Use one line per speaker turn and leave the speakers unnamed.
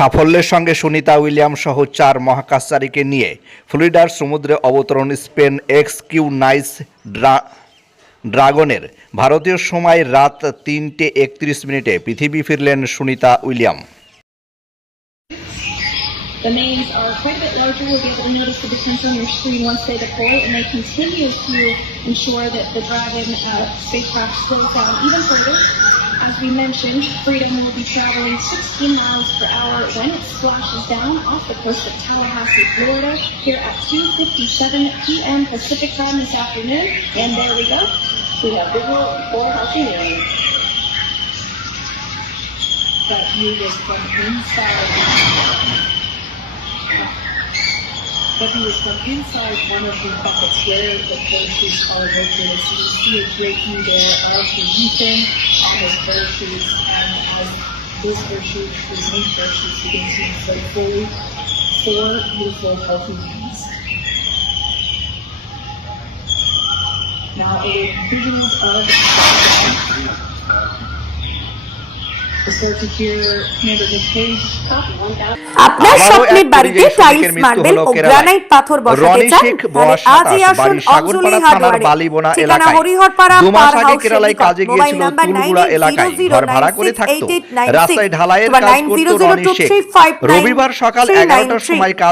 সাফল্যের সঙ্গে সুনিতা উইলিয়াম সহ চার মহাকাশচারীকে নিয়ে ফ্লোরিডার সমুদ্রে অবতরণ স্পেন এক্স কিউ নাইস ড্রা- ড্রাগনের। ভারতীয় সময় রাত তিনটে একত্রিশ মিনিটে পৃথিবী ফিরলেন Sunita William.
The names are quite a bit larger. You'll be able to notice the difference on your screen once they deploy, and they continue to ensure that the Dragon uh, spacecraft slows down even further. As we mentioned, Freedom will be traveling 16 miles per hour when it splashes down off the coast of Tallahassee, Florida, here at 2:57 p.m. Pacific time this afternoon. And there we go. We have visual for Tallahassee. That view is from inside. But he was from inside one of the buckets where the parachutes are located. So you see a great view there of the Ethan on his parachutes and as those parachutes, his main parachutes begin to inflate fully, four beautiful healthy beings. Now a visions of
আপনার স্বপ্নের বাড়িতে tiles marble ও granite পাথর বসাতে চান। তাহলে আজই আসুন অঞ্জলি হার্ডওয়ারে ঠিকানা হরিহরপাড়া পার হাউস
কেরালায় কাজে গিয়েছিল তুলগুড়া এলাকায়। ঘর ভাড়া করে থাকতো। রাস্তায় ঢালাইয়ের কাজ করতো রবিবার সকাল 11টার সময়